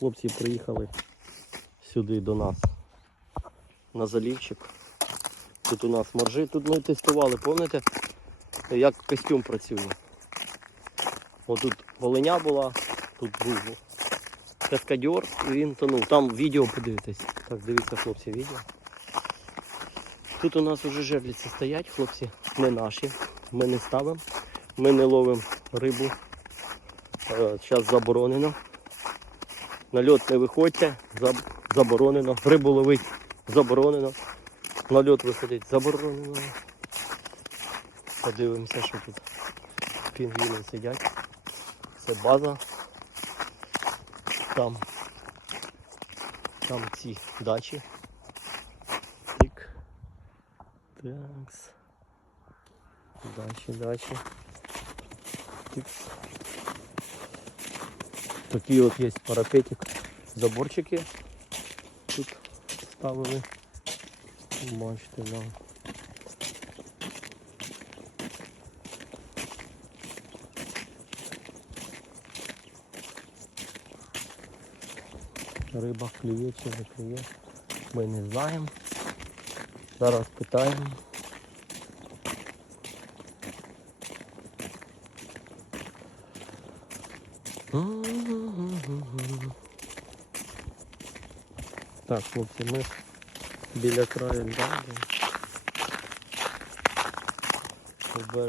хлопці приїхали сюди до нас на залівчик. Тут у нас моржи. Тут ми тестували, пам'ятаєте, як костюм працює. Отут волиня була, тут був каскадьор і він тонув. Там відео подивитесь. Так, дивіться, хлопці, відео. Тут у нас вже жерліці стоять, хлопці, не наші. Ми не ставимо, ми не ловимо рибу. Зараз заборонено. На льот не виходьте, заборонено. Рибу ловить заборонено. На льот виходить заборонено. Подивимося, що тут пінгвіни сидять. Це база. Там, там ці дачі. Тик. Такс. Дачі, дачі. Тикс. Такий от є парапетик. Заборчики тут ставили. Бачите, да. Риба клює чи не клює. Ми не знаємо. Зараз питаємо. Так, хлопці, ми біля краю дамби. По.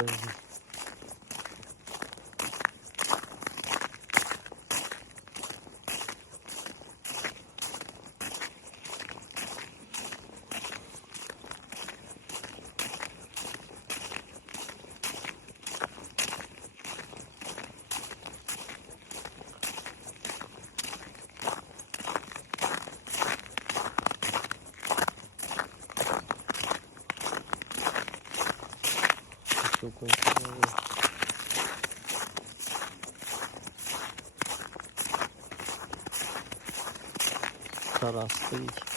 que eu consigo. Saracete.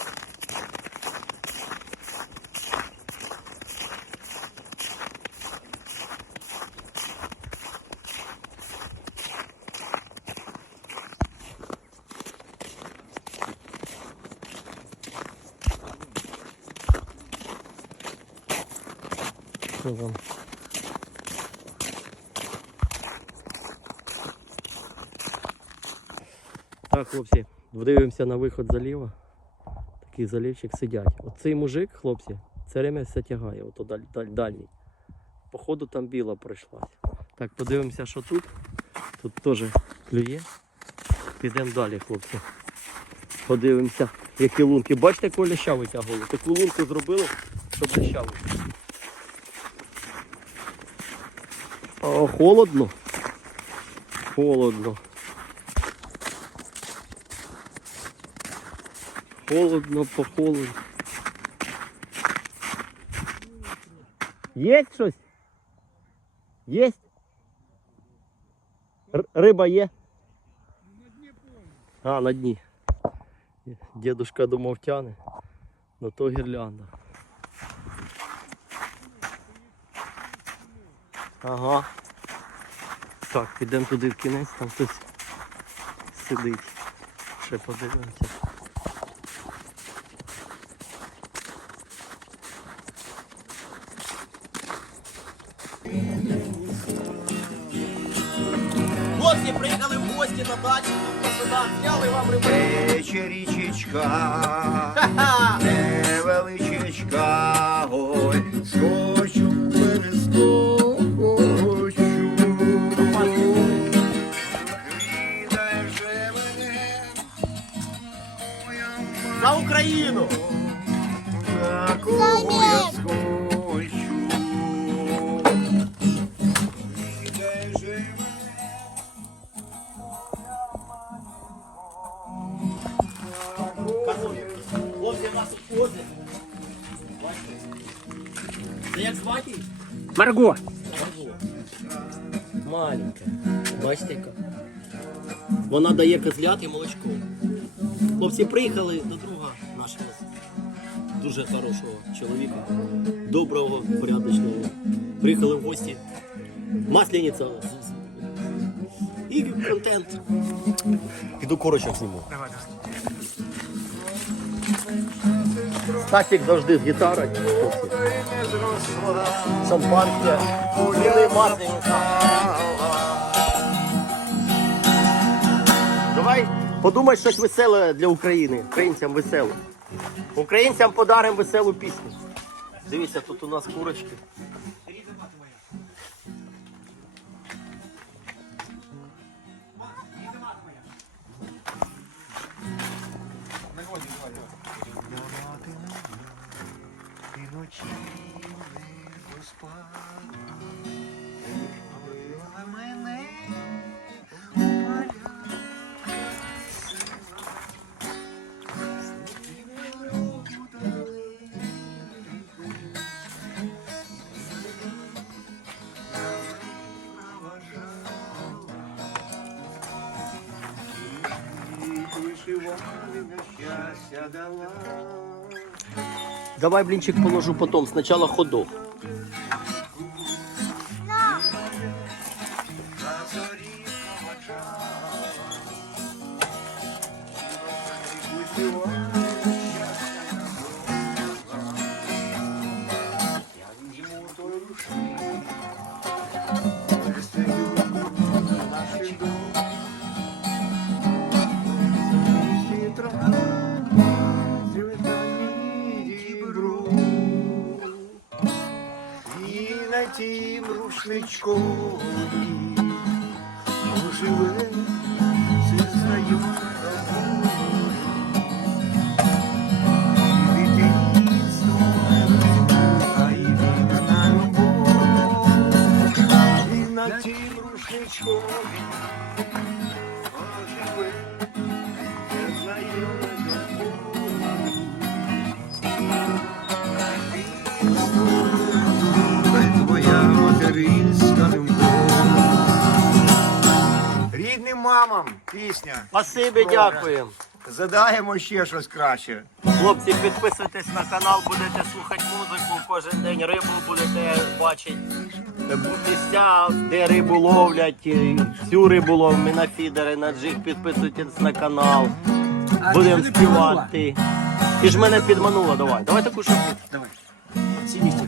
Então vamos. Так, хлопці, дивимося на виход заліва. Такий залівчик сидять. Оцей мужик, хлопці, це рем'я все тягає, ото даль, даль, дальній. Походу там біла пройшлась. Так, подивимося, що тут. Тут теж клює. Підемо далі, хлопці. Подивимося, які лунки. Бачите, яку ляща витягували? Таку лунку зробили, щоб ляща витягнули. О, холодно. Холодно. Холодно, похолодно. Є щось? Є? Р- риба є? А, на дні. Дедушка думав тяне, но то гірлянда. Ага. Так, підемо туди в кінець, там хтось сидить. Ще подивимося. Хлопці приїхали в гості на дачу, пацанам, зняли вам рибу. Тече річечка, невеличечка, ой, скочу, перескочу. Мене, моя За Україну! Як звати? Марго! Марго. Маленька. Бачите яка? Вона дає козлят і молочко. Хлопці приїхали до друга нашого дуже хорошого чоловіка, доброго, порядочного. Приїхали в гості. Масляниця. з- контент. Іду корочок зніму. Давай, давай. Стасік завжди з гітарою. Шампанське. Зіли масленка. Давай подумай щось веселе для України. Українцям веселе. Українцям подаримо веселу пісню. Дивіться, тут у нас курочки. Ночі Давай блинчик положу потом, сначала ходок. Тім рушничкові живе війна на тім рушничкові материнська любов. Рідним мамам пісня. Спасибі, дякуємо. Задаємо ще щось краще. Хлопці, підписуйтесь на канал, будете слухати музику, кожен день рибу будете бачити. Місця, де рибу ловлять, всю рибу ловимо на фідери, на джиг, підписуйтесь на канал. Будемо співати. Ти ж мене підманула, давай. Давай таку шапку. Давай. Надо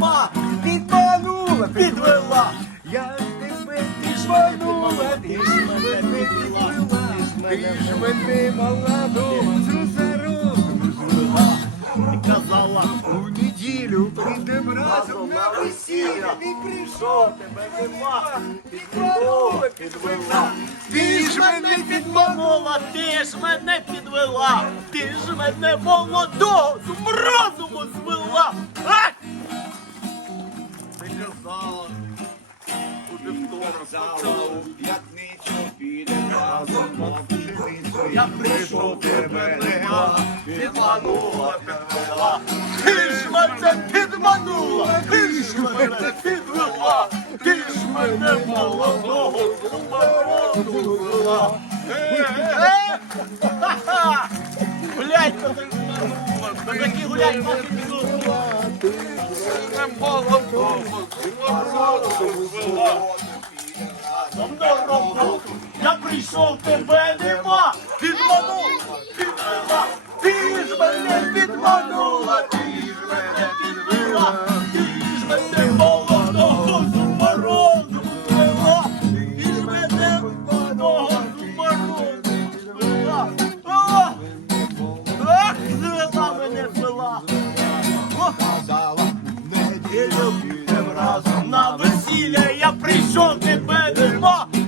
Нема! Підманула! Підвела! Я тебе підманула, ти ж мене підвела, ти ж мене молодого за руку звела. Ти казала, У неділю прийдем разом на весілля, ти прийшов, тебе нема! Підманула, підвела! Ти ж мене підманула, ти ж мене підвела, ти ж мене молодого з розуму звела. Мене молодого ти підманула, то такі гулять поки піду. Я прийшов, тебе нема, я не тебе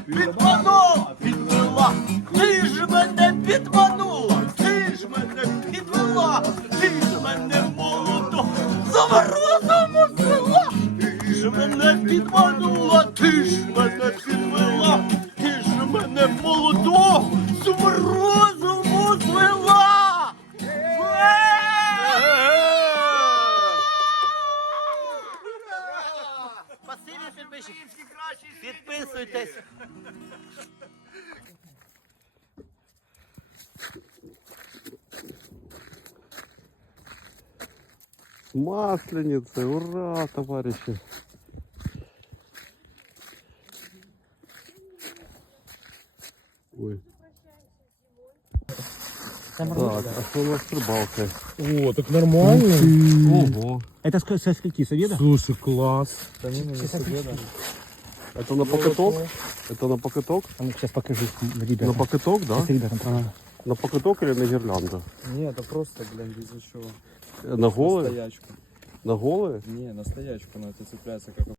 підманула, підвела, ти ж мене підманула, ти ж мене підвела, ти ж мене молодо, за морозом звела, ти ж мене підманула, С масленицей, ура, товарищи. Ой. Так, а что у нас с рыбалкой? О, так нормально. Ого. Это с, со скольки, с обеда? Слушай, класс. Это на покаток? Это на покаток? А ну, сейчас покажу На ребятам. покаток, да? Сейчас ребятам. На покаток или на гирлянду? Ні, это просто, блин, без ничего. На голые? Стоячку. На голые? Не, на стоячку, но это цепляется как